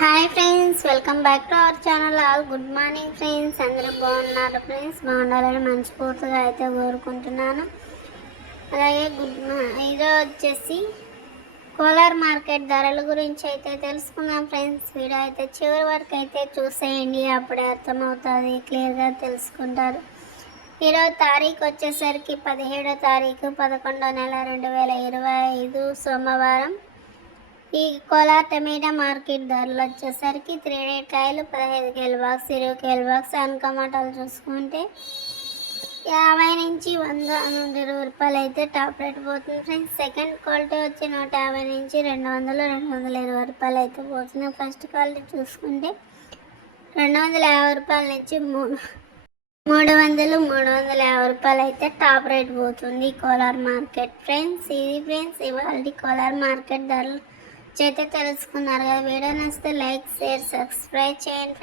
Hi friends welcome back to our channel. All good morning friends. అందరూ బాగున్నారు friends? బాగుండాలని మనస్ఫూర్తిగా అయితే కోరుకుంటున్నాను. అలాగే గుడ్ మా ఈరోజు వచ్చేసి కోలార్ మార్కెట్ ధరల గురించి అయితే తెలుసుకుందాం ఫ్రెండ్స్. వీడియో అయితే చివరి వరకు అయితే చూసేయండి. అప్పుడే అర్థమవుతుంది క్లియర్గా తెలుసుకుంటారు. ఈరోజు తారీఖు వచ్చేసరికి పదిహేడో తారీఖు పదకొండో నెల రెండు వేల ఇరవై ఐదు సోమవారం. ఈ కోలార్ టమాటా మార్కెట్ ధరలు వచ్చేసరికి త్రీ రేట్ కాయలు పదహైదు కేల బాక్స్ ఇరవై కేల బాక్స్ అనుకమాటాలు చూసుకుంటే యాభై నుంచి వంద నూట ఇరవై రూపాయలు అయితే టాప్ రేట్ పోతుంది ఫ్రెండ్స్ సెకండ్ క్వాలిటీ వచ్చి నూట యాభై నుంచి రెండు వందలు రెండు వందల ఇరవై రూపాయలు అయితే పోతుంది. ఫస్ట్ క్వాలిటీ చూసుకుంటే రెండు వందల యాభై రూపాయల నుంచి మూడు మూడు వందలు మూడు వందల యాభై రూపాయలు అయితే టాప్ రేట్ పోతుంది కోలార్ మార్కెట్. ఫ్రెండ్స్ ఇది ఫ్రెండ్స్ ఇవాళ కోలార్ మార్కెట్ ధరలు చేత తెలుసుకున్నారు కదా. వీడియో నచ్చితే లైక్ షేర్ సబ్స్క్రైబ్ చేయండి